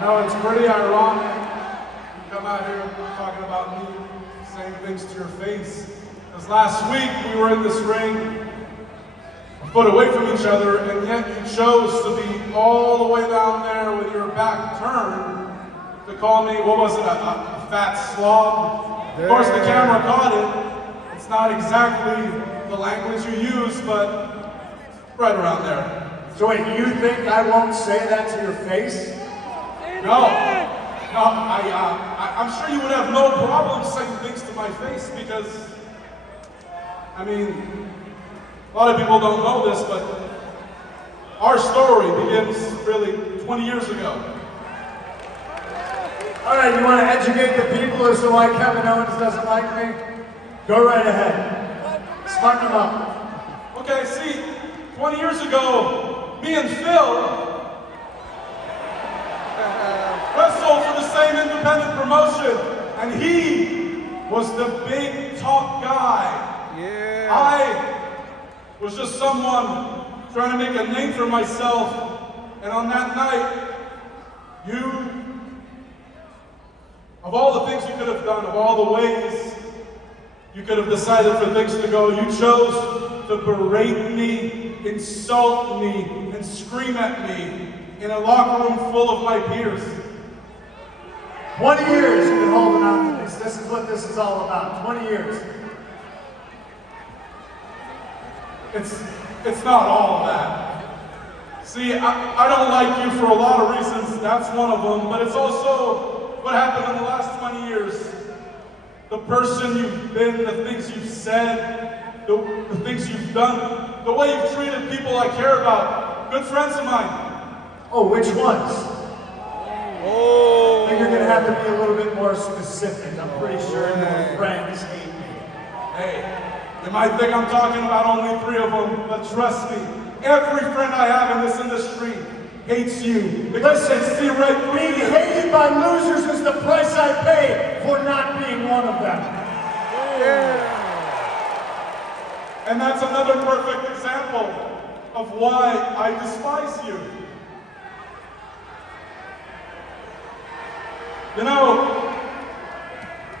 know, it's pretty ironic. You come out here talking about me saying things to your face. Because last week we were in this ring, a foot away from each other, and yet you chose to be all the way down there with your back turned to call me, what was it, a fat slob? Of course, the camera caught it. It's not exactly the language you use, but right around there. So wait, you think I won't say that to your face? No, I'm sure you would have no problem saying things to my face because, I mean, a lot of people don't know this, but our story begins really 20 years ago. All right, you want to educate the people as to why Kevin Owens doesn't like me? Go right ahead. Smarten them up. Okay, see, 20 years ago, me and Phil wrestled for the same independent promotion, and he was the big top guy. Yeah. I was just someone trying to make a name for myself, and on that night, of all the things you could have done, of all the ways you could have decided for things to go, you chose to berate me, insult me, and scream at me in a locker room full of my peers. 20 years you've been holding on to this. This is what this is all about. 20 years. It's not all of that. See, I don't like you for a lot of reasons. That's one of them, but it's also what happened in the last 20 years. The person you've been, the things you've said, the things you've done, the way you've treated people I care about, good friends of mine. Oh, which ones? Oh. I think you're gonna have to be a little bit more specific. I'm pretty sure your friends hate me. Hey, you might think I'm talking about only 3 of them, but trust me, every friend I have in this industry hates you. Because they see right through Being you. hated by losers is the price I pay for not being one of them. Yeah. And that's another perfect example of why I despise you. You know,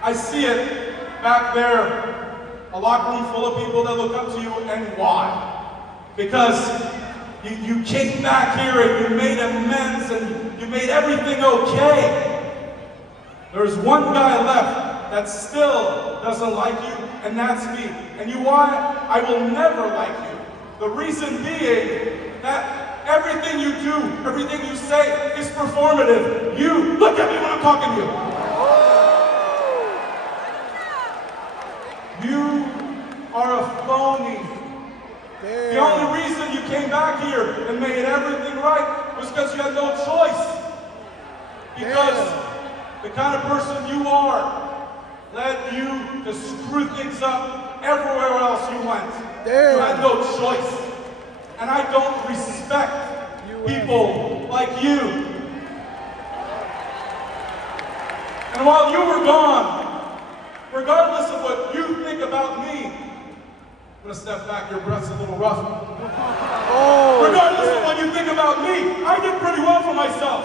I see it back there, a locker room full of people that look up to you, and why? Because you came back here and you made amends and you made everything okay. There's one guy left that still doesn't like you, and that's me. And you know why? I will never like you. The reason being that everything you do, everything you say is performative. You, look at me when I'm talking to you. You are a phony. The only reason you came back here and made everything right was because you had no choice. Because the kind of person you are led you to screw things up everywhere else you went. You had no choice. And I don't respect people like you. And while you were gone, regardless of what you think about me, I'm gonna step back, your breath's a little rough. Regardless of what you think about me, I did pretty well for myself.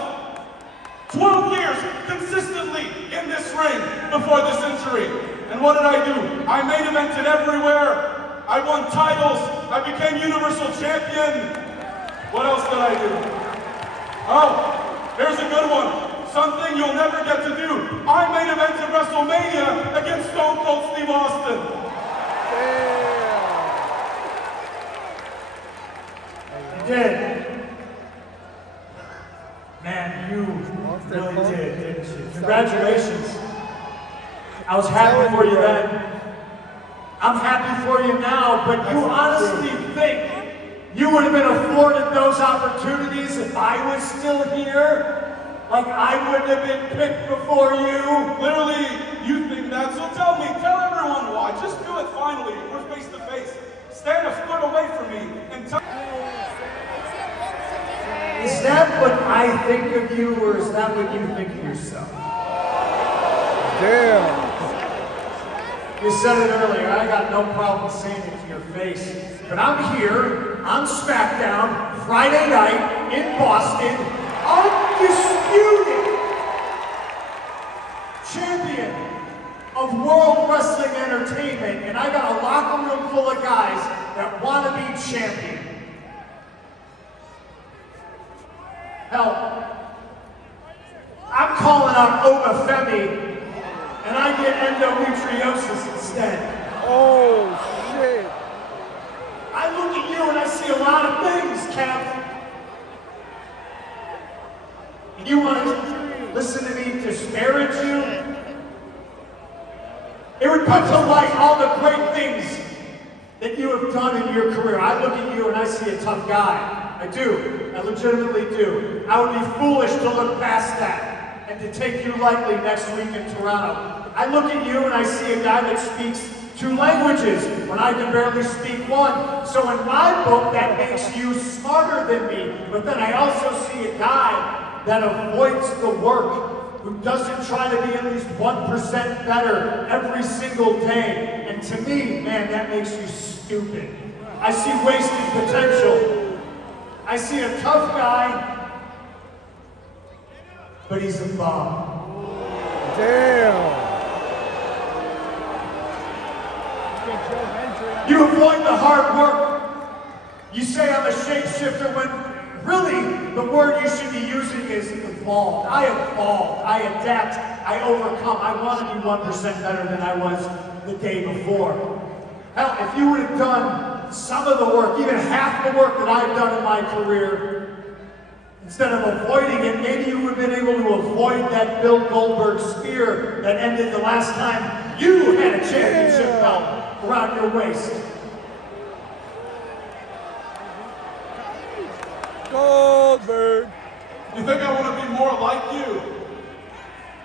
12 years consistently in this ring before this injury. And what did I do? I main evented everywhere. I won titles. I became Universal Champion. What else did I do? Oh, here's a good one. Something you'll never get to do. I main evented WrestleMania against Stone Cold Steve Austin. You did. Man, you really did, didn't you? Congratulations. I was happy for you then. I'm happy for you now, but you honestly think you would have been afforded those opportunities if I was still here? Like I wouldn't have been picked before you? Literally, you think that, so tell everyone why. Just do it finally. We're face to face. Stand a foot away from me and tell. Is that what I think of you, or is that what you think of yourself? Damn. You said it earlier, I got no problem saying it to your face. But I'm here on Smackdown, Friday night in Boston, undisputed calling out Obafemi, and I get endometriosis instead. Oh, shit. I look at you and I see a lot of things, Kev. And you want to listen to me disparage you? It would put to light all the great things that you have done in your career. I look at you and I see a tough guy. I do. I legitimately do. I would be foolish to look past that and to take you lightly next week in Toronto. I look at you and I see a guy that speaks 2 languages when I can barely speak 1. So in my book, that makes you smarter than me. But then I also see a guy that avoids the work, who doesn't try to be at least 1% better every single day. And to me, man, that makes you stupid. I see wasted potential. I see a tough guy, but he's a bum. Damn. You avoid the hard work. You say I'm a shapeshifter when really the word you should be using is evolved. I evolved, I adapt, I overcome. I want to be 1% better than I was the day before. Hell, if you would have done some of the work, even half the work that I've done in my career, instead of avoiding it, maybe you would have been able to avoid that Bill Goldberg spear that ended the last time you had a championship belt around your waist. Goldberg. You think I want to be more like you?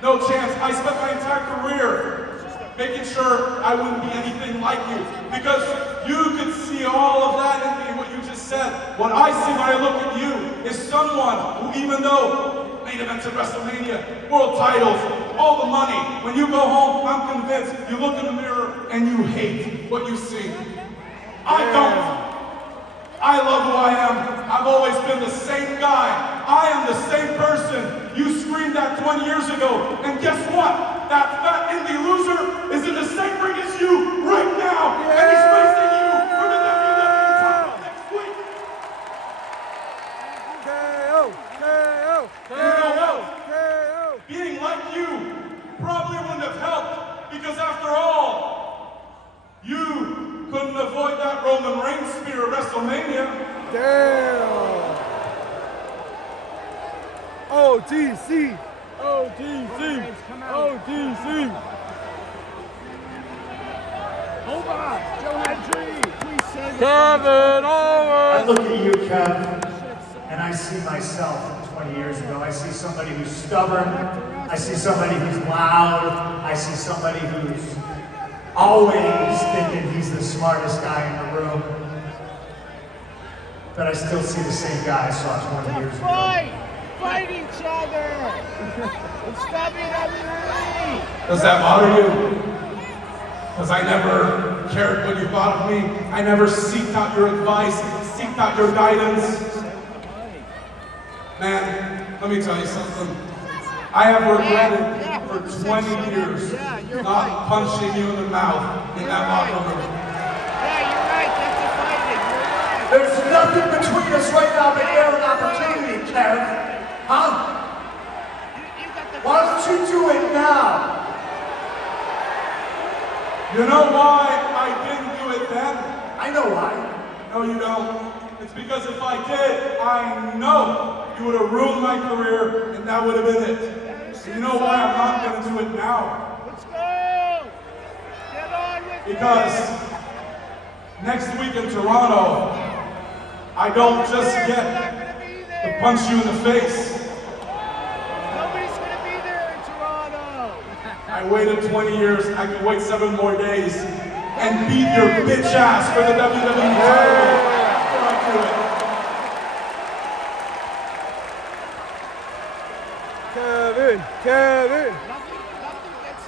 No chance. I spent my entire career making sure I wouldn't be anything like you, because you could see all of that in me, what you just said. What I see when I look at you is someone who, even though main events at WrestleMania, world titles, all the money, when you go home, I'm convinced you look in the mirror and you hate what you see. I don't. I love who I am. I've always been the same guy. I am the same person you screamed at 20 years ago. And guess what? That fat indie loser is in the same ring as you right now. And he's facing you for the WWE title next week. KO. KO. You know what? KO. Being like you probably wouldn't have helped, because after all, you couldn't avoid that Roman Reigns spear at WrestleMania. Damn. OTC. OTC. OTC. Kevin Owens. I look at you, Kev, and I see myself from 20 years ago. I see somebody who's stubborn. I see somebody who's loud. I see somebody who's always thinking he's the smartest guy in the room. But I still see the same guy I saw 20 years ago. Fight each other! It's WWE! Does that bother you? Because I never cared what you thought of me. I never seeked out your advice, seeked out your guidance. Man, let me tell you something. I have regretted for 20 years not punching you in the mouth in that locker room. Yeah, you're right, that's a fighting. There's nothing between us right now but air and opportunity, Kev. Huh? You got the Why don't you do it now? You know why I didn't do it then? I know why. No, you don't. It's because if I did, I know you would have ruined my career, and that would have been it. And you know why I'm not going to do it now? Let's go! Get on with Because it! next week in Toronto, I don't just We're get not gonna be to there! punch you in the face. Nobody's gonna be there in Toronto! I waited 20 years, I can wait 7 more days and beat your bitch ass for the WWE title after I do it. Kevin.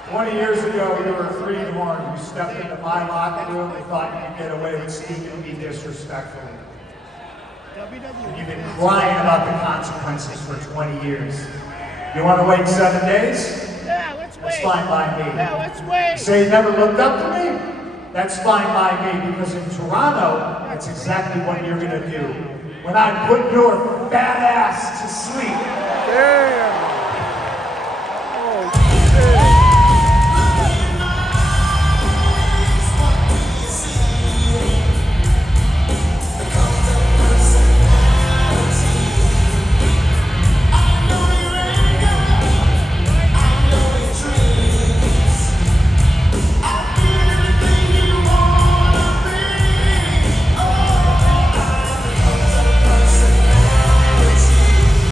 20 years ago, you were a greenhorn who stepped into my locker room and thought you could get away with speaking to me disrespectfully. And you've been crying about the consequences for 20 years. You want to wait 7 days? Yeah, let's That's wait! fine by me. Yeah, let's wait! You say you never looked up to me? That's fine by me, because in Toronto, that's exactly what you're gonna do. When I put your fat ass to sleep. Damn.